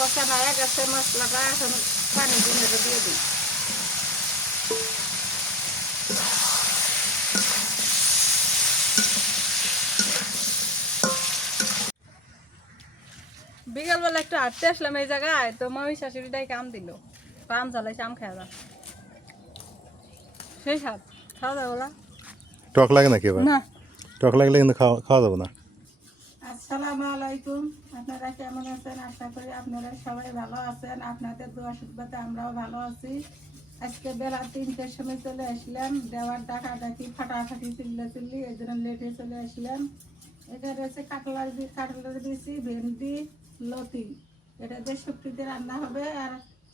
কষানো হয়ে গেছে মশলাটা এখন পানি দিয়ে দিয়ে দিই। বিকালবেলা একটু হাঁটতে আসলাম এই জায়গায় তো মামি শাশুড়িটাই কাম দিল। পাম চালাইছে আম খাওয়া সেই সাত খাওয়া দাওয়া বলা? টক লাগে নাকি এবার? না। টক লাগলে কিন্তু খাওয়া খাওয়া যাবে না। আসসালামু আলাইকুম। আপনারা কেমন আছেন? আশা করি আপনারা সবাই ভালো আছেন। আপনাদের দোয়া সুখবাতে আমরাও ভালো আছি। আজকে বেলা তিনটের সময় চলে আসলাম। দেওয়ার ডাকা ডাকি ফাটাফাটি চিল্লা চিল্লি এই জন্য লেটে চলে আসলাম। এটা রয়েছে কাটলার বীজ কাটলার দিয়েছি ভেন্ডি, লতি। এটা দিয়ে শুক্তিতে রান্না হবে। আর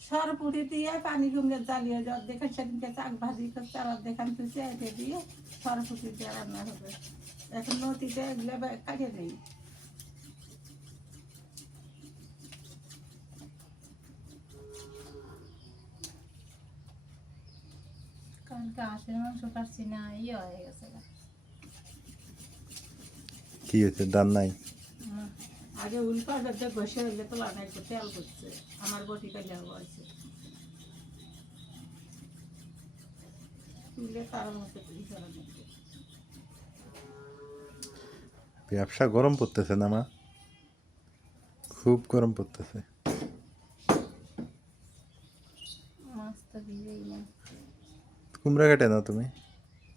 সরপুটি দিয়ে পানি কুমড়ে জ্বালিয়ে যাওয়ার দেখে সেদিনকে চাক ভাজি করছে আর দেখান তুলছে এটা দিয়ে সরপুটি দিয়ে রান্না হবে। এখন লতিতে এগুলো কাটিয়ে নেই। কালকে হাঁসের মাংস কাটছি না ইয়ে হয়ে গেছে। কি হয়েছে? দান নাই? আগে উল্টো যাতে বসে হইলে তো লাগাই তেল করছে আমার বটি কালে হয়েছে। তুলে তার মতো ই করা নাকি। ব্যবসা গরম পড়তেছে না মা? খুব গরম পড়তেছে মাছ তো ভিজেই না কুমড়া কেটে না তুমি?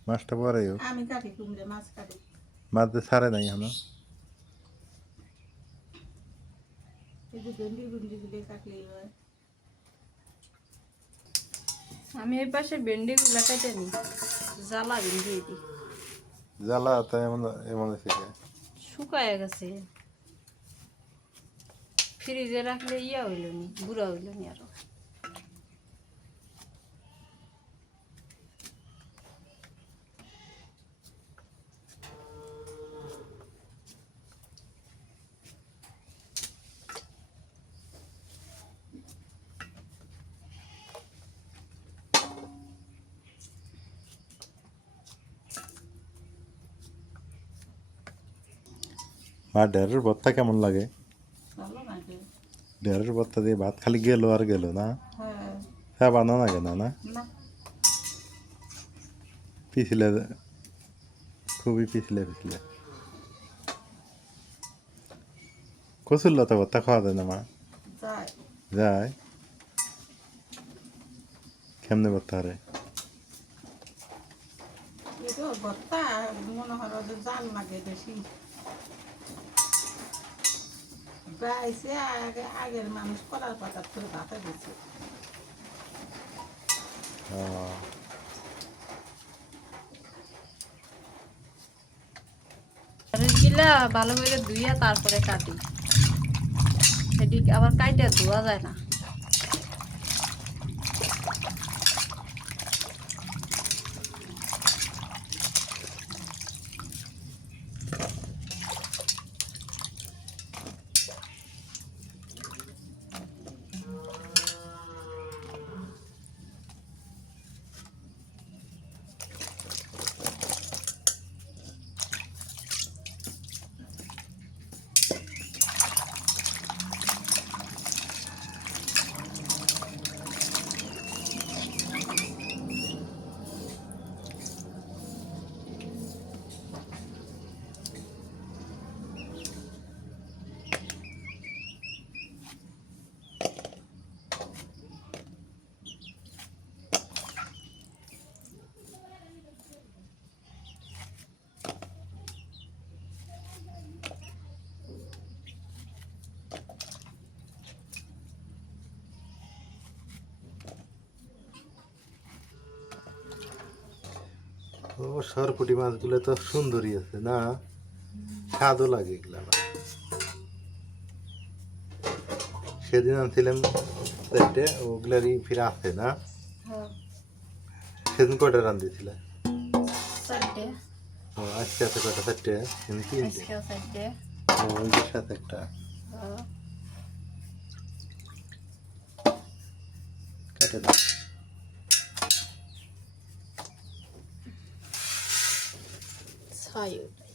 মাছটা পরে আমি কাটি কুমড়ে মাছ কাটি। মাছ দিয়ে ছাড়ে নাই এখনও? এই ভেন্ডি গুলি হয়। আমি এই পাশে ভেন্ডিগুলো কেটে নিই। জ্বালা ভেন্ডি জ্বালা তাই এমন এমন শুকায় গেছে। ফ্রিজে রাখলে ইয়া হইল নি বুড়া হইল নি আরও। মা ডেরের ভর্তা কেমন লাগে? ডেরের ভর্তা দিয়ে ভাত খালি গেলো আর গেল না? হ্যাঁ। হ্যাঁ বানো না কেন না। পিছলে খুবই পিছলে পিছলে। কচুর লতা ভর্তা খাওয়া যায় না মা? যায়। কেমনে ভর্তা রে ভর্তা মনে হয় জাল লাগে বেশি। আগে, আগের মানুষ কলার করে গিলা ভালো করে ধুইয়া তারপরে কাটি। সেদিকে আবার কাইটা ধোয়া যায় না। সরপুটি মাছগুলো তো সুন্দরই আছে না? স্বাদও লাগে এগুলো সেদিন আনছিলাম চারটে ওগুলারই ফিরে আছে না? হ্যাঁ। সেদিন কয়টা রান দিয়েছিলে ও আজকে আছে কয়টা? চারটে? কিন্তু তিনটে? আজকেও ও ওইটার সাথে একটা। হ্যাঁ। কেটে দাও। খাই ওটাই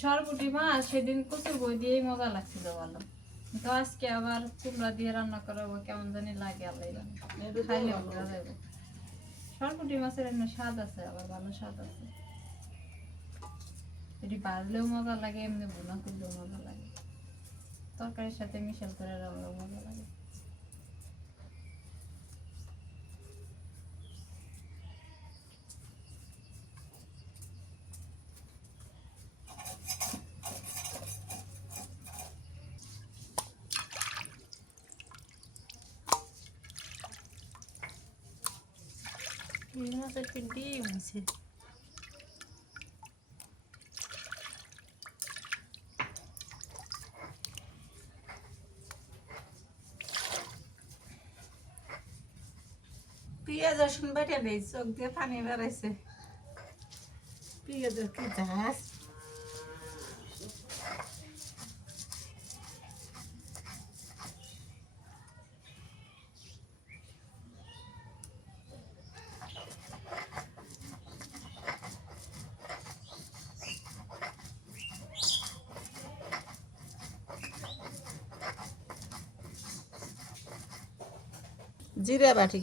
সরপুটি সেদিন কচুর বই দিয়েই মজা লাগছিল বলো তো আজকে আবার কুমড়া দিয়ে রান্না করাবো কেমন জানি লাগে আল্লাহ খাইলে বোঝা যাবে সরপুটি মাছের এমনি স্বাদ আছে আবার ভালো স্বাদ আছে। এটি বাজলেও মজা লাগে এমনি বোনা করলেও মজা লাগে। তরকারির সাথে মিশাল করে রান্নাও মজা লাগে। এই মাছের কি ডিম আছে পেঁয়াজ রসুন বেটে নেই চোখ দিয়ে পানি বেড়াইছে পেঁয়াজের জিরা বাটি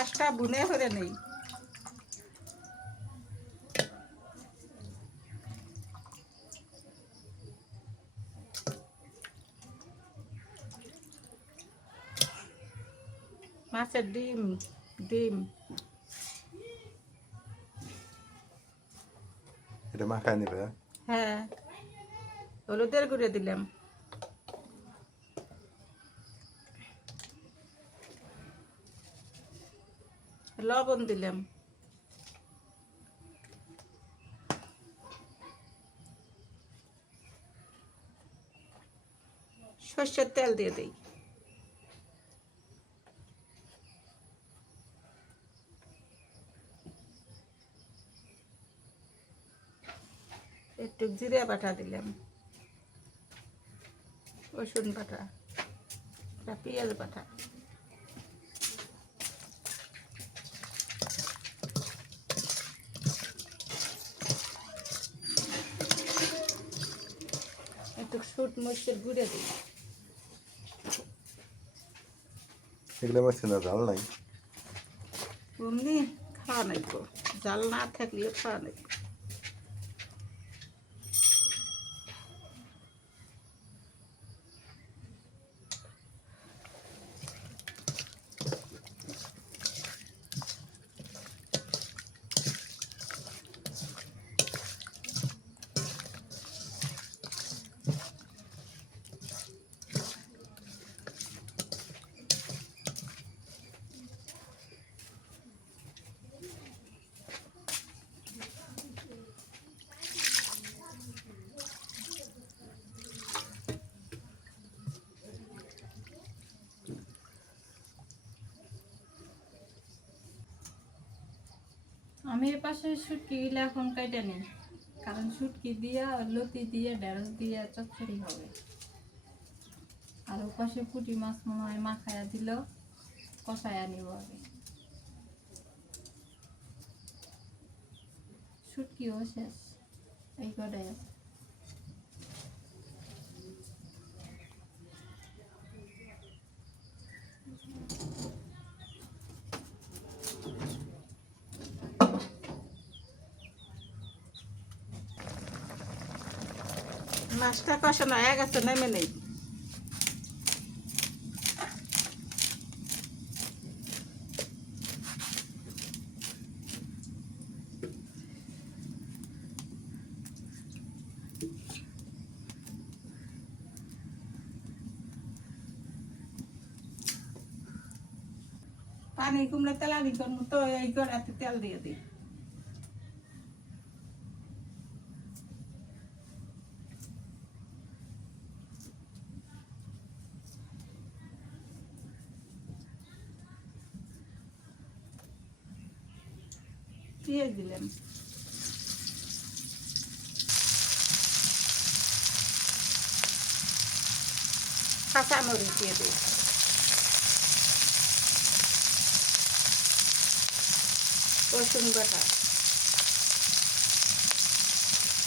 মাছটা বুনে করে নেই। মাছের ডিম ডিম। এটা মাখায় নিবে হ্যাঁ হলুদের গুঁড়ে দিলাম। লবণ দিলাম। সর্ষের তেল দিয়ে দিই। একটু জিরে বাটা দিলাম। রসুন বাটা পেঁয়াজ বাটা। শুট মরিচের গুঁড়ে দিই। এগুলো মাছ না জাল নাই। অমনি খাওয়া নাই তো। জাল না থাকলে খাওয়া নাই। আমি এর পাশে শুটকিগুলো গিলা এখন কাইটা নিই। কারণ শুটকি দিয়া, লতি দিয়ে, ঢেঁড়স দিয়ে চচ্চড়ি হবে। আর ওপাশে পাশে পুঁটি মাছ মনে হয় মাখায়া দিল, কষায়া নিব আগে। শুটকিও শেষ, এই কটাই আছে। মাছটা কষানো হয়ে গেছে, নেমে নেই। পানি কুমড়ে তেলানি করব তো এই কড়াতে তেল দিয়ে দিই। দিলাম কাঁচা মরিচ দিয়ে দিই রসুন বাটা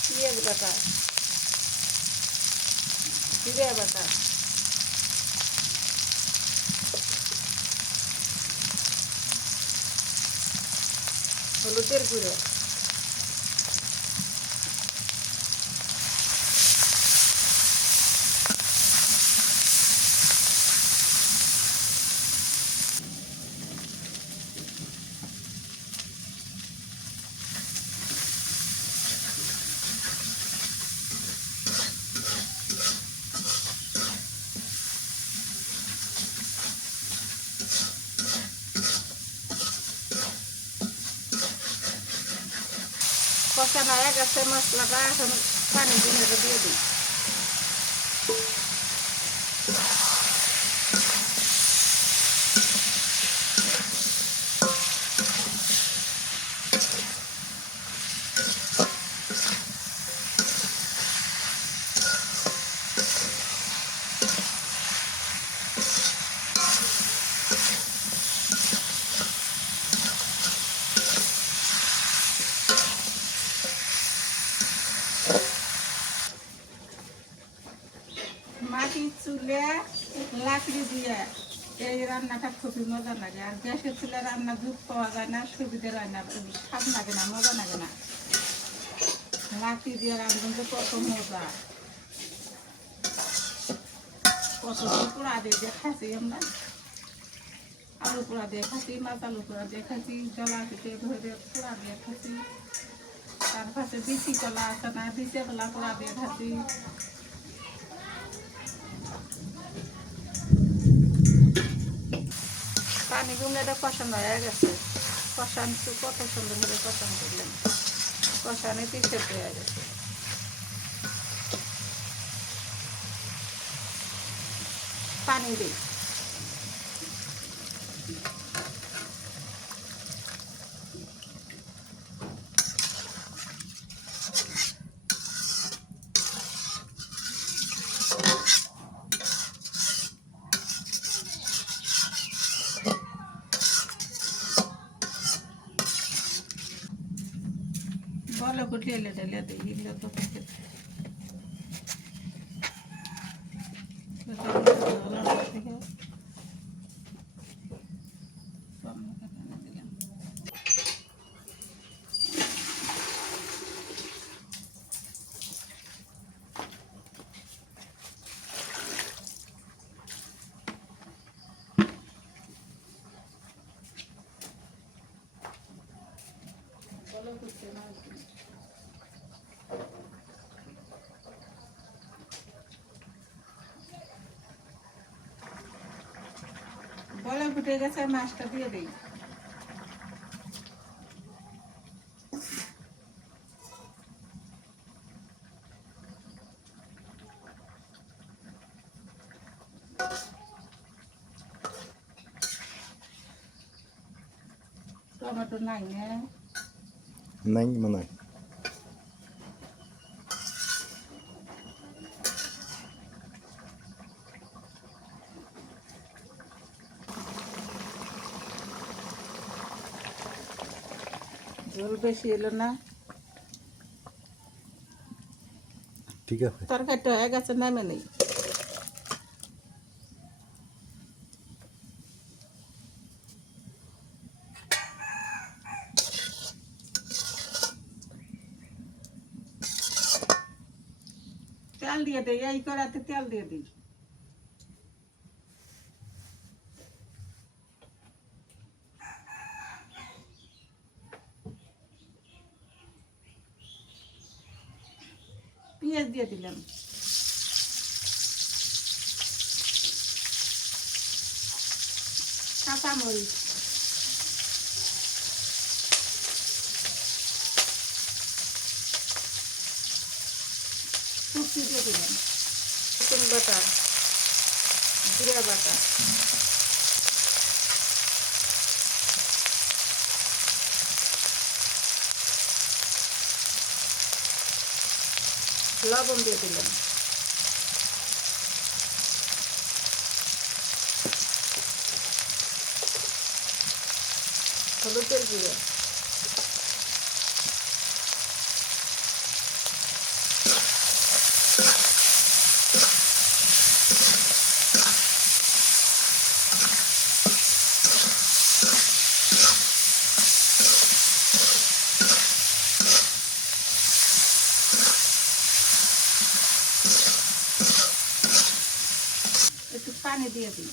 পেঁয়াজ বাটা জিরে বাটা হলুদের গুঁড়ো। কষানো হয়ে গেছে মশলাটা এখন পানি দিয়ে দিয়ে দিই মাটির চুলে লাকড়ি দিয়ে এই রান্নাটা খুবই মজা লাগে। আর গ্যাসের চুলে রান্না দুধ পাওয়া যায় না, সুবিধে হয় না স্বাদ লাগে না, মজা লাগে না। লাকড়ি দিয়ে রান্ধুন কত মজা। কত পোড়া দিয়ে দিয়ে খাচ্ছি আমরা। আলু পোড়া দিয়ে খাচ্ছি, মাছ আলু পোড়া দিয়ে খাচ্ছি, জলা কেটে ধরে পোড়া দিয়ে খাচ্ছি। তার বিচি কলা আছে না, বিচে কলা পোড়া দিয়ে খাচ্ছি। পানি কুমড়াটা কষানো হয়ে গেছে। কষান কত সুন্দর করে কষান করলেন। কষানে পিছিয়ে হয়ে গেছে। পানি দিই বলো গুটিয়ে লেটে লেটে এগুলো তো খেতে বলো করতে না বলে ফুটে গেছে মাছটা দিয়ে দিই টমেটো নাই না নাই মনে ঝোল বেশি এলো না ঠিক আছে তরকারিটা হয়ে গেছে নামে নেই তেল দিয়ে দিই এই করাতে তেল দিয়ে দিই পেঁয়াজ দিয়ে দিলাম কাঁচামরিচ। কুচি দিয়ে দিলাম। রসুন বাটা জিরা বাটা। লবণ দিয়ে দিলাম। হলুদের গুঁড়ো। দিয়ে দিই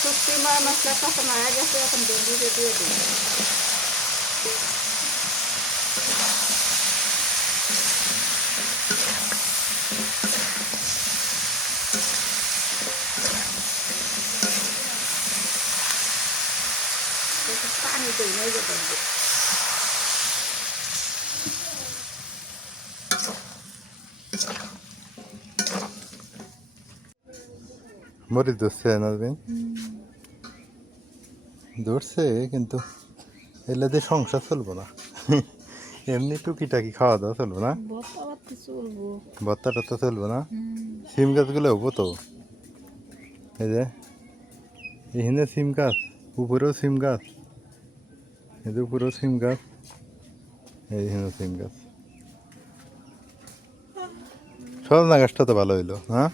শুক্তি মা মশলা কষানো হয়ে গেছে এখন ভেন্ডি দিয়ে দিই একটু যাবে মরিচ ধরছে নাজবিন ধরছে কিন্তু এলে দিয়ে সংসার চলবো না। এমনি টুকিটাকি খাওয়া দাওয়া চলবো না। ভর্তা ভত্তা টত্তা চলবো না। সিম গাছগুলো হব তো। এই যে এখানে সিম গাছ উপরেও সিম গাছ। এই যে উপরেও সিম গাছ এইখানেও সিম গাছ সজনা গাছটা তো ভালো হইল হ্যাঁ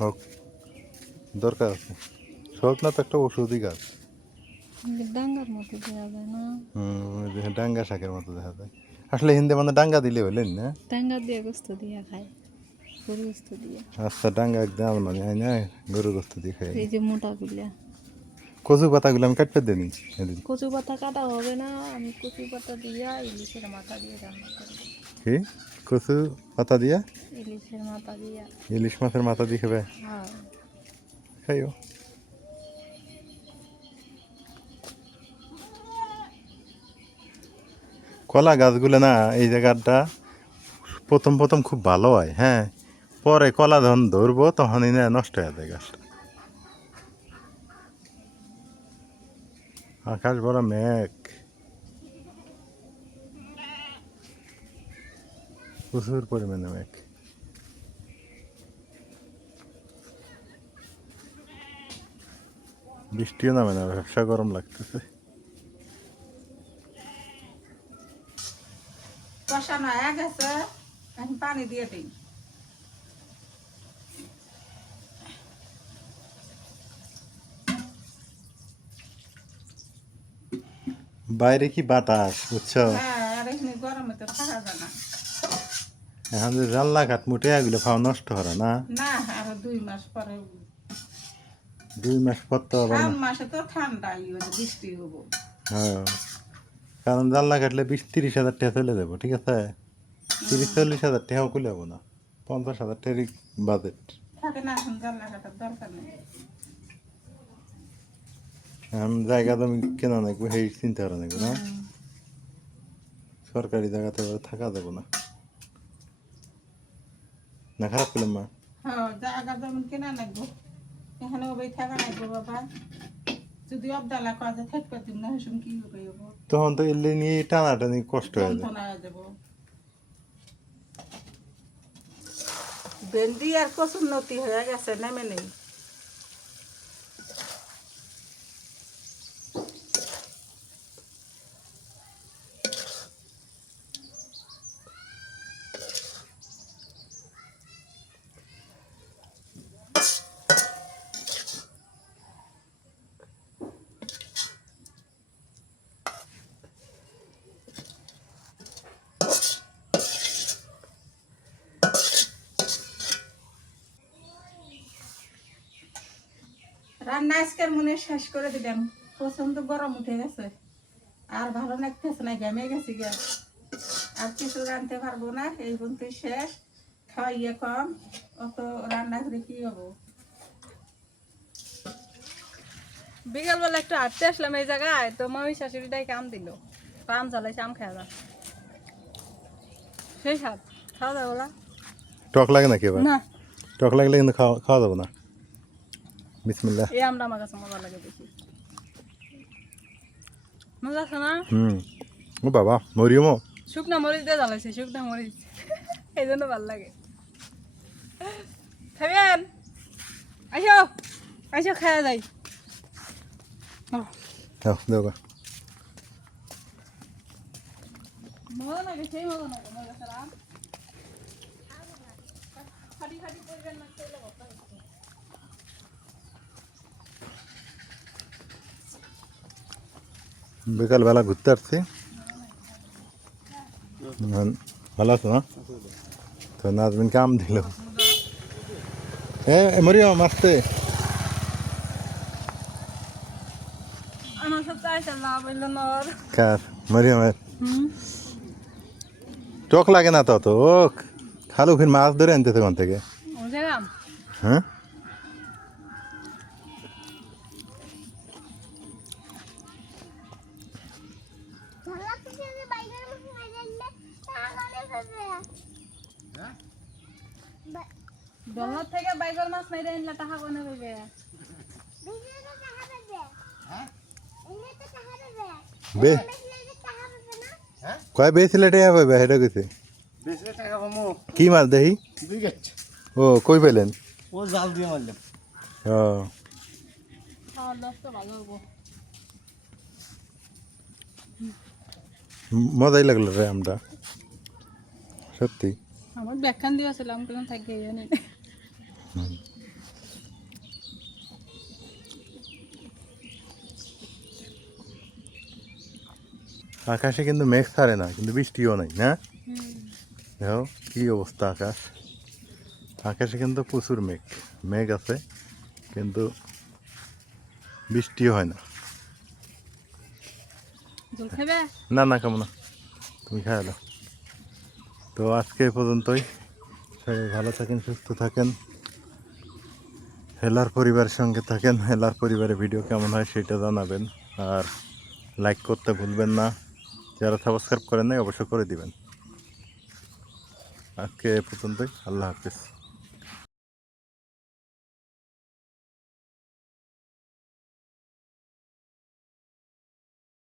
হোক দরকার আছে সজনা তো একটা ওষুধই গাছ ডাঙ্গার মতো দেওয়া যায় না হুম ডাঙ্গা শাকের মতো দেখা যায় আসলে হিন্দে মানে ডাঙ্গা দিলে হইলেন না ডাঙ্গা দিয়ে গোস্ত দিয়ে খায় গরু গোস্ত দিয়ে আচ্ছা ডাঙ্গা একদম মানে না গরু গোস্ত দিয়ে খাই এই যে মোটা গুলা কচু পাতাগুলো আমি কাটতে এদিন কচু পাতা কাটা হবে না আমি কচু পাতা দিয়া ইলিশের মাথা দিয়ে রান্না করি কি? কচু পাতা দিয়া? ইলিশের মাথা দিয়া। ইলিশ মাছের মাথা দিয়ে খাবে? হ্যাঁ। খাইও। কলা গাছগুলো না এই জায়গাটা প্রথম প্রথম খুব ভালো হয় হ্যাঁ। পরে কলা যখন ধরবো তখনই না নষ্ট হয়ে যায় গাছটা। আকাশ বড় মেঘ। প্রচুর পরিমাণে মেঘ। বৃষ্টিও নামে না, ব্যবসা গরম লাগতেছে। পানি দিয়ে দিই। বাইরে কি বাতাস বুঝছ? হ্যাঁ এখানে যে জানলা কাঠ মুটে এগুলো খাওয়া নষ্ট হরে না? দুই মাস পরে দুই মাস পর তো আবার মাসে তো ঠান্ডাই বৃষ্টি হব। হ্যাঁ। কারণ জানলা কাটলে বিশ তিরিশ হাজার টাকা চলে যাব ঠিক আছে? তিরিশ চল্লিশ হাজার টাকাও কুলে যাব না। পঞ্চাশ হাজার টাকারই বাজেট থাকে না এখন জানলা কাটার দরকার নেই। জায়গা তুমি কেনা নাকবো সেই চিন্তা করা নাকবো না। সরকারি জায়গাতে এবার থাকা যাব না। না খারাপ করলাম মা। হ্যাঁ জায়গা কেনা লাগবো। এখানে ওই থাকা লাগবো বাবা। যদি অবদালা কাজে থাকবে তুমি না হেসুম কি তখন তো এলে নিয়ে টানাটানি কষ্ট হয়ে হয়ে যাব। ভেন্ডি আর কচুর নতি হয়ে গেছে নেমে নেই। রান্না আজকের মনে শেষ করে দিলাম। প্রচণ্ড গরম উঠে গেছে। আর ভালো লাগতেছে না ঘেমে গেছি গে। আর কিছু রাঁধতে পারব না এই পর্যন্ত শেষ। খাওয়াইয়ে কম অত রান্না করে কি হব? বিকালবেলা একটু হাঁটতে আসলাম এই জায়গায় তো মামি শাশুড়িটাই কাম দিল। আম চালাইছে আম খাওয়া যা সেই সাত খাওয়া যাবে বলা। টক লাগে নাকি এবার? না। টক লাগলে কিন্তু খাওয়া খাওয়া যাবে না। বিসমিল্লা এই আমটা আমার কাছে মজা লাগে বেশি। মজা আছে না? হুম। ও বাবা মরিয়মও শুকনা মরিচ দিয়ে জ্বালাইছে শুকনা মরিচ। এই জন্য ভালো লাগে। খাবেন আসো আসো খাওয়া যাই। হ্যাঁ মজা লাগে সেই মজা লাগে মজা ছাড়া খাটি খাটি করবেন না বিকালবেলা ঘুরতে আসছি। ভালো আছো না? তো নাজমিন কাম দিল। এ মরিয়ম আসতে। কার? মরিয়মের? টক লাগে না তো তো খালু ফির মাছ ধরে আনতে তখন থেকে। হ্যাঁ? থেকে বাইগর মাছ মাইরে আনলে টাকা কোনে পাইবে বে। কয় বেছিল এটা পাবে হেটা গেছে বেশি টাকা পাবো কি মাছ দেখি ব্রিগেড ও কই পেলেন। ও জাল দিয়ে মারলাম ও খাওয়ার দশ তো ভালো হব মজাই লাগল রে আমরা সত্যি। আমার ব্যাখ্যান দিয়েছিলাম কেন থাকি জানি। আকাশে কিন্তু মেঘ ছাড়ে না কিন্তু বৃষ্টিও নাই না? দেখো কি অবস্থা আকাশ। আকাশে কিন্তু প্রচুর মেঘ মেঘ আছে কিন্তু বৃষ্টিও হয় না। না না কেমন তুমি খাইলো তো আজকে পর্যন্তই। সবাই ভালো থাকেন, সুস্থ থাকেন। হেলার পরিবারের সঙ্গে থাকেন, হেলার পরিবারের ভিডিও কেমন হয় সেটা জানাবেন। আর লাইক করতে ভুলবেন না। যারা সাবস্ক্রাইব করেন নাই অবশ্য করে দিবেন। আজকে পর্যন্তই। আল্লাহ হাফিজ।